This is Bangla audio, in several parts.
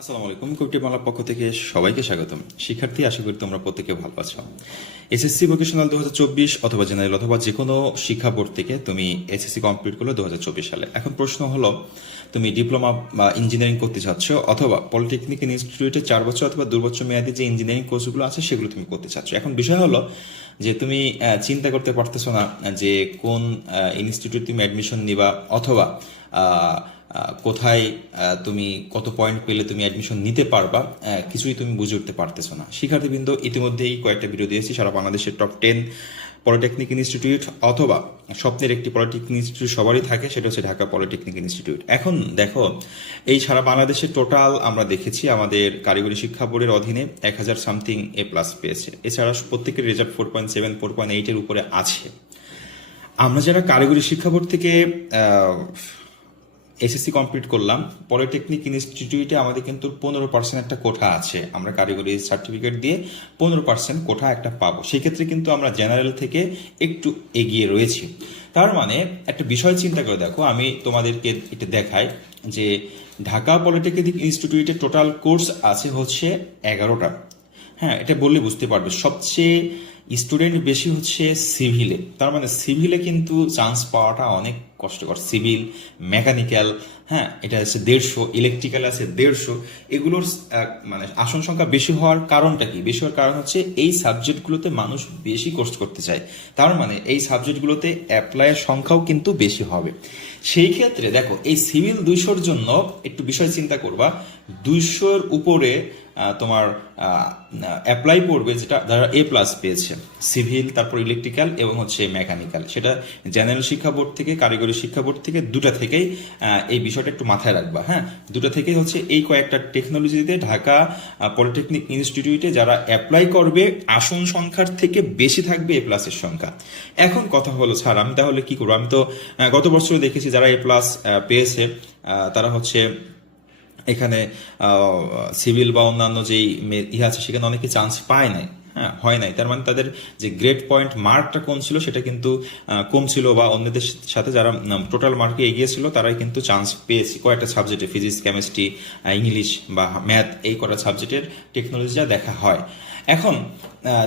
আসসালামু আলাইকুম কুইটি বাংলার পক্ষ থেকে সবাইকে স্বাগতম। শিক্ষার্থী, আশা করি তোমরা প্রত্যেকে ভালো আছো। এসএসসি ভোকেশনাল দু হাজার চব্বিশ অথবা জেনারেল অথবা যে কোনো শিক্ষা বোর্ড থেকে তুমি এসএসসি কমপ্লিট করলে দু হাজার চব্বিশ সালে। এখন প্রশ্ন হলো, তুমি ডিপ্লোমা বা ইঞ্জিনিয়ারিং করতে চাচ্ছ অথবা পলিটেকনিক ইনস্টিটিউটে চার বছর অথবা দু বছর মেয়াদী যে ইঞ্জিনিয়ারিং কোর্সগুলো আছে সেগুলো তুমি করতে চাচ্ছ। এখন বিষয় হলো যে তুমি চিন্তা করতে পারতেছো না যে কোন ইনস্টিটিউট তুমি অ্যাডমিশন নিবা অথবা কোথায় তুমি কত পয়েন্ট পেলে তুমি অ্যাডমিশন নিতে পারবা কিছুই তুমি বুঝে উঠতে পারতেছো না। শিক্ষার্থীবৃন্দ, ইতিমধ্যেই কয়েকটা ভিডিও দিয়েছি, সারা বাংলাদেশের টপ টেন পলিটেকনিক ইনস্টিটিউট অথবা স্বপ্নের একটি পলিটেকনিক ইনস্টিটিউট সবারই থাকে, সেটা হচ্ছে ঢাকা পলিটেকনিক ইনস্টিটিউট। এখন দেখো, এই সারা বাংলাদেশে টোটাল আমরা দেখেছি আমাদের কারিগরি শিক্ষা বোর্ডের অধীনে এক হাজার সামথিং এ প্লাস পেয়েছে। এছাড়া প্রত্যেকের result four point seven, four point এইটের উপরে আছে। আমরা যারা কারিগরি শিক্ষা বোর্ড থেকে এসএসসি কমপ্লিট করলাম। পলিটেকনিক ইনস্টিটিউটে আমাদের কিন্তু পনেরো পার্সেন্ট একটা কোঠা আছে। আমরা কারিগরি সার্টিফিকেট দিয়ে পনেরো পার্সেন্ট কোঠা একটা পাবো। সেক্ষেত্রে কিন্তু আমরা জেনারেল থেকে একটু এগিয়ে রয়েছি। তার মানে একটা বিষয় চিন্তা করে দেখো, আমি তোমাদেরকে এটা দেখাই যে ঢাকা পলিটেকনিক ইনস্টিটিউটে টোটাল কোর্স আছে হচ্ছে এগারোটা। হ্যাঁ এটা বললে বুঝতে পারবে। সবচেয়ে স্টুডেন্ট বেশি হচ্ছে সিভিলে তার মানে সিভিলে কিন্তু চান্স পাওয়াটা অনেক কষ্টকর। সিভিল মেকানিক্যাল হ্যাঁ এটা হচ্ছে দেড়শো ইলেকট্রিক্যাল আছে দেড়শো। এগুলোর মানে আসন সংখ্যা বেশি হওয়ার কারণটা কি? বেশি হওয়ার কারণ হচ্ছে এই সাবজেক্টগুলোতে মানুষ বেশি কোর্স করতে চায়। তার মানে এই সাবজেক্টগুলোতে অ্যাপ্লাইয়ের সংখ্যাও কিন্তু বেশি হবে। সেই ক্ষেত্রে দেখো, এই সিভিল দুইশোর জন্য একটু বিষয় চিন্তা করবা। দুইশোর উপরে তোমার অ্যাপ্লাই করবে যেটা যারা এ প্লাস পেয়েছে সিভিল তারপর ইলেকট্রিক্যাল এবং হচ্ছে মেকানিক্যাল সেটা জেনারেল শিক্ষা বোর্ড থেকে, কারিগরি শিক্ষা বোর্ড থেকে দুটা থেকেই এই বিষয়টা একটু মাথায় রাখবা হ্যাঁ? দুটা থেকেই হচ্ছে এই কয়েকটা টেকনোলজিতে ঢাকা পলিটেকনিক ইনস্টিটিউটে যারা অ্যাপ্লাই করবে, আসন সংখ্যার থেকে বেশি থাকবে এ প্লাসের সংখ্যা। এখন কথা হলো, স্যার, আমি তাহলে কি করব? আমি তো গত বছর দেখেছি যারা এ প্লাস পেয়েছে তারা হচ্ছে এখানে সিভিল বা অন্যান্য যেই ইহা আছে, সেখানে অনেকে চান্স পায় নাই। হ্যাঁ হয় নাই। তার মানে তাদের যে গ্রেড পয়েন্ট মার্কটা কম ছিল, সেটা কিন্তু কম ছিল বা অন্যদের সাথে যারা টোটাল মার্কে এগিয়ে ছিল, তারাই কিন্তু চান্স পেয়েছে। কয়েকটা সাবজেক্টে ফিজিক্স কেমিস্ট্রি ইংলিশ বা ম্যাথ এই কটা সাবজেক্টের টেকনোলজি যা দেখা হয়। এখন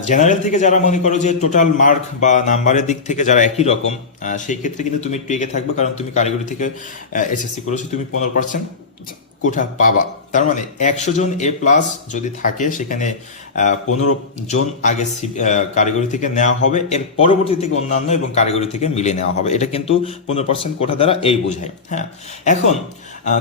জেনারেল থেকে যারা মনে করো যে টোটাল মার্ক বা নাম্বারের দিক থেকে যারা একই রকম সেই ক্ষেত্রে কিন্তু তুমি একটু এগিয়ে থাকবে কারণ তুমি কারিগরি থেকে এসএসসি করেছ, তুমি পনেরো পার্সেন্ট কোঠা পাবা। তার মানে একশো জন এ প্লাস যদি থাকে, সেখানে পনেরো জন আগে কারিগরি থেকে নেওয়া হবে, এর পরবর্তী থেকে অন্যান্য এবং কারিগরি থেকে মিলে নেওয়া হবে। এটা কিন্তু পনেরো পার্সেন্ট কোঠা দ্বারা এই বোঝায় হ্যাঁ? এখন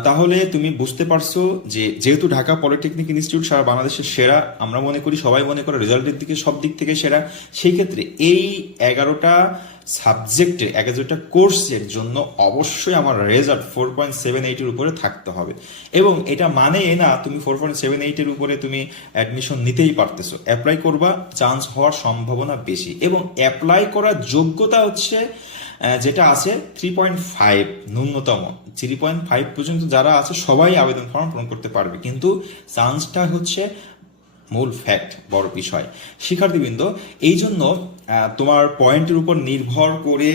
তাহলে তুমি বুঝতে পারছ যে যেহেতু ঢাকা পলিটেকনিক ইনস্টিটিউট সারা বাংলাদেশের সেরা, আমরা মনে করি, সবাই মনে করে রেজাল্টের দিকে সব দিক থেকে সেরা। সেই ক্ষেত্রে এই এগারোটা সাবজেক্টের এগারোটা কোর্সের জন্য অবশ্যই আমার রেজাল্ট ফোর পয়েন্ট সেভেন এইটের উপরে থাকতে হবে। এবং এটা মানে না তুমি ফোর পয়েন্ট সেভেন এইটের উপরে তুমি অ্যাডমিশন নিতেই পারতেছো। অ্যাপ্লাই করবা চান্স হওয়ার সম্ভাবনা বেশি। এবং অ্যাপ্লাই করার যোগ্যতা হচ্ছে যেটা আছে থ্রি পয়েন্ট ফাইভ ন্যূনতম। থ্রি পয়েন্ট ফাইভ পর্যন্ত যারা আছে, সবাই আবেদন ফর্ম পূরণ করতে পারবে। কিন্তু চান্সটা হচ্ছে মূল ফ্যাক্ট বড় বিষয়। শিক্ষার্থীবৃন্দ এই জন্য তোমার পয়েন্টের উপর নির্ভর করে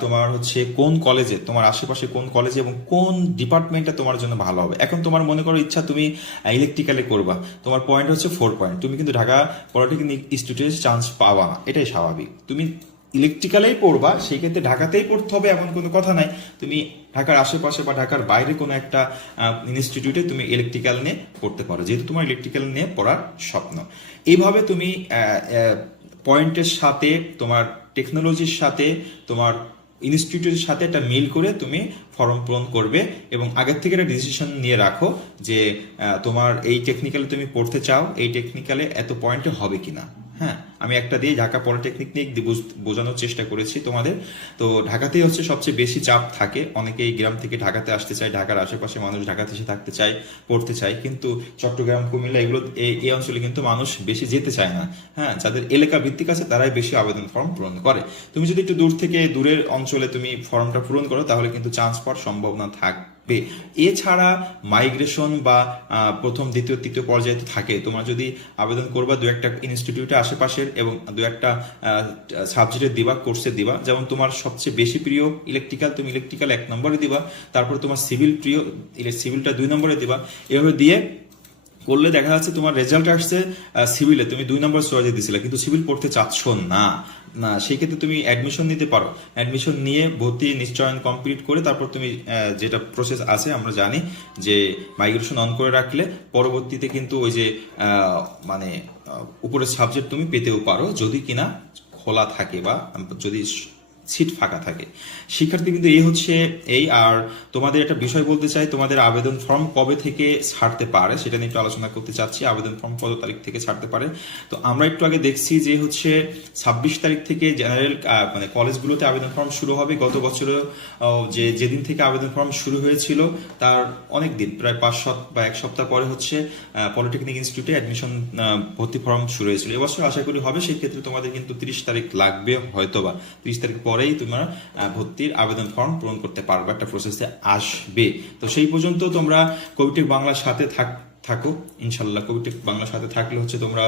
তোমার হচ্ছে কোন কলেজে তোমার আশেপাশে কোন কলেজে এবং কোন ডিপার্টমেন্টটা তোমার জন্য ভালো হবে। এখন তোমার মনে করো ইচ্ছা তুমি ইলেকট্রিক্যালে করবা। তোমার পয়েন্ট হচ্ছে ফোর পয়েন্ট তুমি কিন্তু ঢাকা পলিটেকনিক ইনস্টিটিউটে চান্স পাবা না। এটাই স্বাভাবিক। তুমি ইলেকট্রিক্যালেই পড়বা সেই ক্ষেত্রে ঢাকাতেই পড়তে হবে এমন কোনো কথা নাই। তুমি ঢাকার আশেপাশে বা ঢাকার বাইরে কোনো একটা ইনস্টিটিউটে তুমি ইলেকট্রিক্যাল নিয়ে পড়তে পারো, যেহেতু তোমার ইলেকট্রিক্যাল নিয়ে পড়ার স্বপ্ন। এইভাবে তুমি পয়েন্টের সাথে, তোমার টেকনোলজির সাথে, তোমার ইনস্টিটিউটের সাথে একটা মিল করে তুমি ফর্ম পূরণ করবে এবং আগের থেকে একটা ডিসিশন নিয়ে রাখো যে তোমার এই টেকনিক্যালে তুমি পড়তে চাও, এই টেকনিক্যালে এত পয়েন্টে হবে কিনা। হ্যাঁ? আমি একটা দিয়ে ঢাকা পলিটেকনিক নিয়ে বোঝানোর চেষ্টা করেছি তোমাদের। তো ঢাকাতেই হচ্ছে সবচেয়ে বেশি চাপ থাকে। অনেকেই গ্রাম থেকে ঢাকাতে আসতে চায়, ঢাকার আশেপাশে মানুষ ঢাকাতে এসে থাকতে চায়, পড়তে চায়। কিন্তু চট্টগ্রাম, কুমিল্লা এগুলো এই অঞ্চলে কিন্তু মানুষ বেশি যেতে চায় না। হ্যাঁ যাদের এলাকা ভিত্তিক আছে তারাই বেশি আবেদন ফর্ম পূরণ করে। তুমি যদি একটু দূর থেকে দূরের অঞ্চলে তুমি ফর্মটা পূরণ করো তাহলে কিন্তু চান্স পাওয়ার সম্ভাবনা থাকবে। এছাড়া মাইগ্রেশন বা প্রথম, দ্বিতীয়, তৃতীয় পর্যায়ে তো থাকে। তোমার যদি আবেদন করবা, দু একটা ইনস্টিটিউটে আশেপাশের এবং দু একটা সাবজেক্টের দিবা কোর্সে দিবা। যেমন তোমার সবচেয়ে বেশি প্রিয় ইলেকট্রিক্যাল তুমি ইলেকট্রিক্যাল এক নম্বরে দিবা। তারপর তোমার সিভিল প্রিয় সিভিলটা দুই নম্বরে দিবা। এভাবে দিয়ে করলে দেখা যাচ্ছে তোমার রেজাল্ট আসছে সিভিলে তুমি দুই নম্বর চয়েসে দিছিলে, কিন্তু সিভিল পড়তে চাচ্ছ না। না, সেই ক্ষেত্রে তুমি অ্যাডমিশন নিতে পারো। অ্যাডমিশন নিয়ে ভর্তি নিশ্চয়ন কমপ্লিট করে তারপর তুমি যেটা প্রসেস আছে, আমরা জানি যে মাইগ্রেশন অন করে রাখলে পরবর্তীতে কিন্তু ওই যে মানে উপরের সাবজেক্ট তুমি পেতেও পারো। যদি কিনা খোলা থাকে বা যদি সিট ফাঁকা থাকে। শিক্ষার্থী কিন্তু এই হচ্ছে এই, আর তোমাদের একটা বিষয় বলতে চাই, তোমাদের আবেদন ফর্ম কবে থেকে ছাড়তে পারে সেটা নিয়ে একটু আলোচনা করতে চাচ্ছি। আবেদন ফর্ম কত তারিখ থেকে ছাড়তে পারে? তো আমরা একটু আগে দেখছি যে হচ্ছে ছাব্বিশ তারিখ থেকে জেনারেল মানে কলেজগুলোতে আবেদন ফর্ম শুরু হবে। গত বছরে যে, যেদিন থেকে আবেদন ফর্ম শুরু হয়েছিল, তার অনেক দিন, প্রায় পাঁচ সপ্তাহ বা এক সপ্তাহ পরে হচ্ছে পলিটেকনিক ইনস্টিটিউটে অ্যাডমিশন ভর্তি ফর্ম শুরু হয়েছিল। এবছর আশা করি হবে সেই ক্ষেত্রে তোমাদের কিন্তু তিরিশ তারিখ লাগবে হয়তোবা। তিরিশ তারিখ পরেই তোমরা ভর্তির আবেদন ফর্ম পূরণ করতে পারবে, একটা প্রসেসে আসবে। তো সেই পর্যন্ত তোমরা কবিটেক বাংলার সাথে থাক থাকো ইনশাল্লাহ কবিটেক বাংলার সাথে থাকলে হচ্ছে তোমরা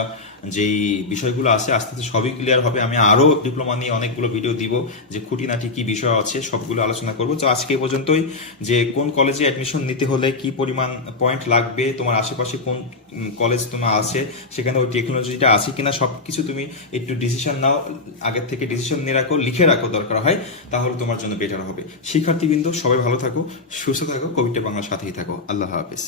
যেই বিষয়গুলো আছে, আস্তে আস্তে সবই ক্লিয়ার হবে। আমি আরও ডিপ্লোমা নিয়ে অনেকগুলো ভিডিও দিব যে খুঁটিনাটি কি বিষয় আছে, সবগুলো আলোচনা করব। তো আজকে পর্যন্তই যে কোন কলেজে অ্যাডমিশন নিতে হলে কি পরিমাণ পয়েন্ট লাগবে, তোমার আশেপাশে কোন কলেজ তোমার আছে, সেখানে ওই টেকনোলজিটা আছে কিনা সব কিছু তুমি একটু ডিসিশন নাও। আগের থেকে ডিসিশন নিয়ে রাখো, লিখে রাখো দরকার হয়, তাহলে তোমার জন্য বেটার হবে। শিক্ষার্থীবৃন্দ, সবাই ভালো থাকো, সুস্থ থাকো কবিটা বাংলার সাথেই থাকো। আল্লাহ হাফিজ।